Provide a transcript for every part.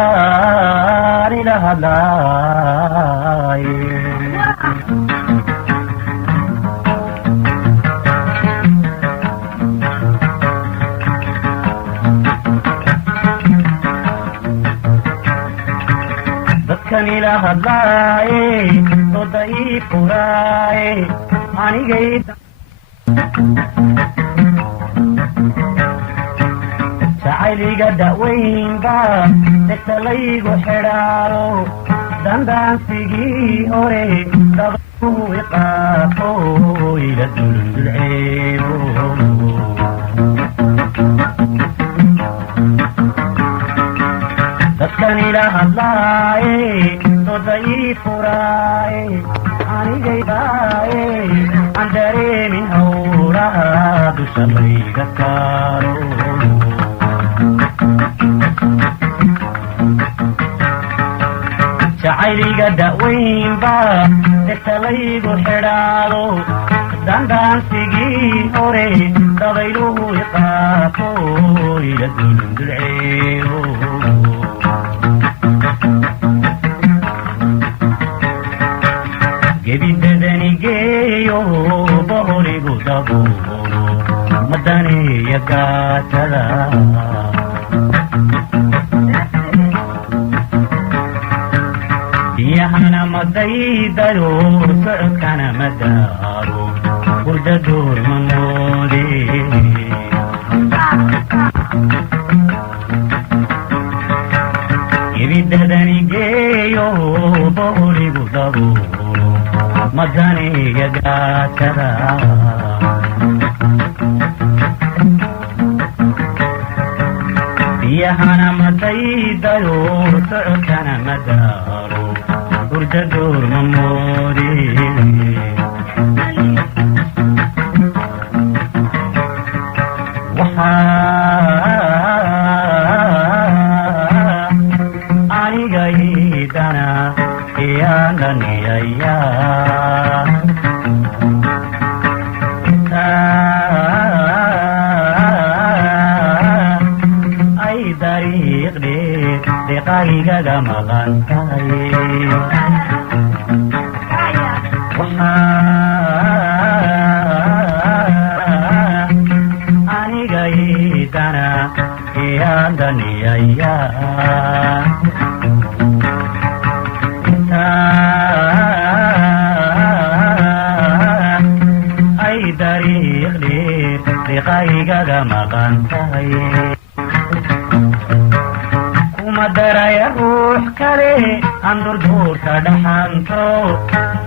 dadkaan ila hadlaaye dadkan ila hadlaaye dooda ii furaaye anigay jacayliga da'weynba dhegta laygu xidhaalo dandaansigii hore dabaku iqaafo ila dulundulceebo dadkan ila hadlaaye dooda ii furaaye anigaydaaye aan dareemin hawlaha dusha layga saaro jacayliga da'weynba dhegta laygu xidhaalo dandaansigii hore dabayluhu iqaafo ila dulundulceebo gebidadani geeyo boholigu dabuulo madaneeya gaatada biyahana madaydayo socodkana madaaro hurda door ma moode gebidadani geeyo boholigu dabuulo madaneeya gaatada biyahana madaydayo socodkana madaaro hurda door ma moode waxaa anigaydana iyaandaniyaya ay dariiqdhe deqaygaga maqan tahay anigaydana iyaandaniyaya ay dariiqdhe deqaygaga maqan tahay kuma daraya ruux kale aan durduurka dhaxanto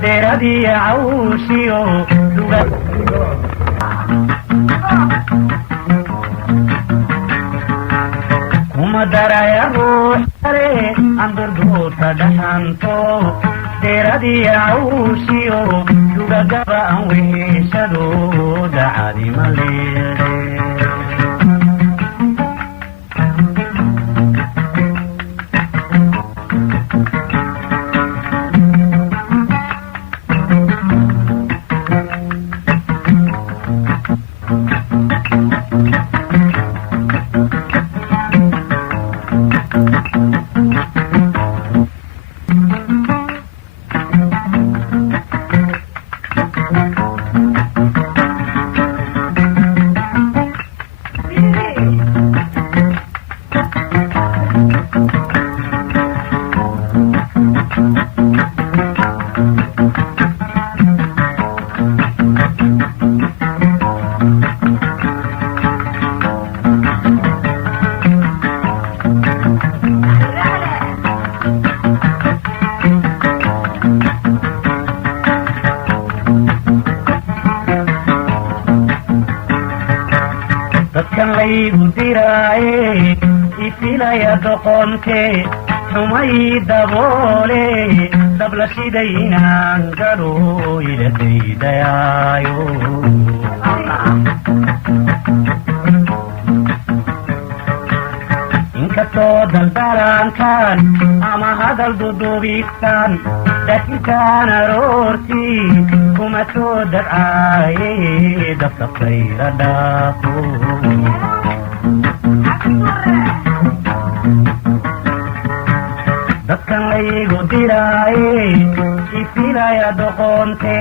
deeradiya cawshiyo kuma daraya ruux kale aan durduurka dhaxanto deeradiya cawshiyo dugagaba aan weheshadooda cadima leede dadkan laygu diraaye ifilaya doqonte xumay daboole dabla sidaynaan galo ila daydayaayo inkastoo daldalaantaan ama hadal dudubiigtaan dakinkaan aroortii kuma soo dadcaaye dabtabkayla dhaafo diraaye ifilaya doqonte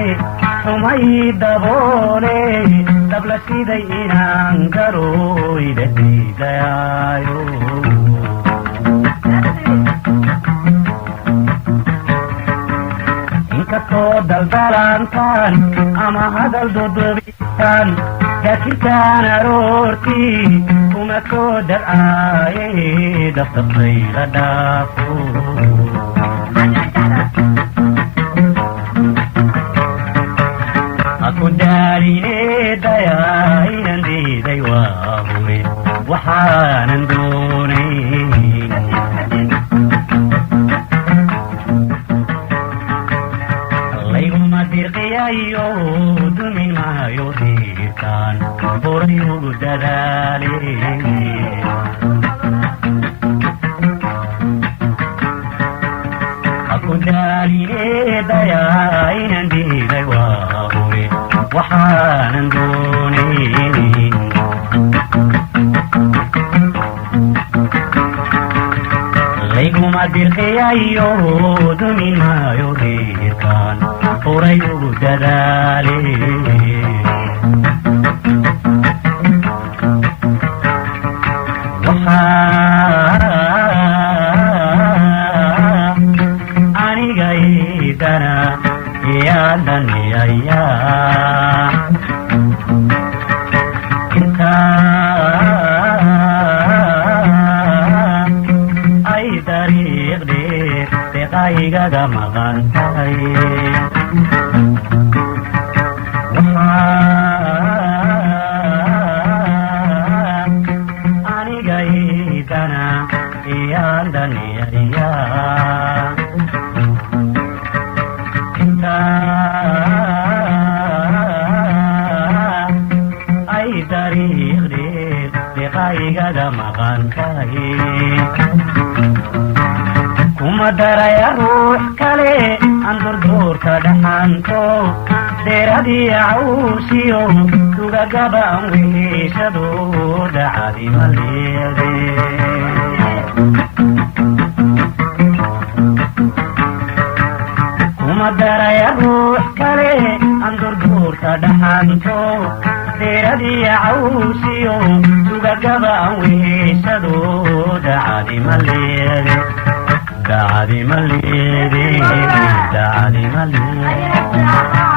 xumay daboole dabla siday inaan garo ila diidayaayo inkastoo daldalaantaan ama hadal dudubitaan gaasirkaan aroortii kuma soo darcaaye dabtabtay la dhaafo aku daaline dayaa inan diiday waa hure waxaanan doonayn layguma dirqiyayo dumin maayo diirtaan horay ugu dadaale aku daaline dayaa inan diiday waa hure waxaanan doonayn layguma dirqiyayo dumin maayo diirkaan horay ugu dadaale aniga idana yaadhaniyaya inta ay dariiqdheer deqaygaga maqan tahay aniga idana yaadhaniyaya inta ay dariiqdheer deqaygaga maqan tahay kuma daraya ruux kale aan durduurka dhaxanto deeradii cawsiyo tugagaba aan weheshado dhacadi ma leede kuma daraya ruux kale aan durduurka dhaxanto deeradii cawsiyo tugagaba aan weheshado dhacadi ma leede دعدي مليدي دعدي مليدي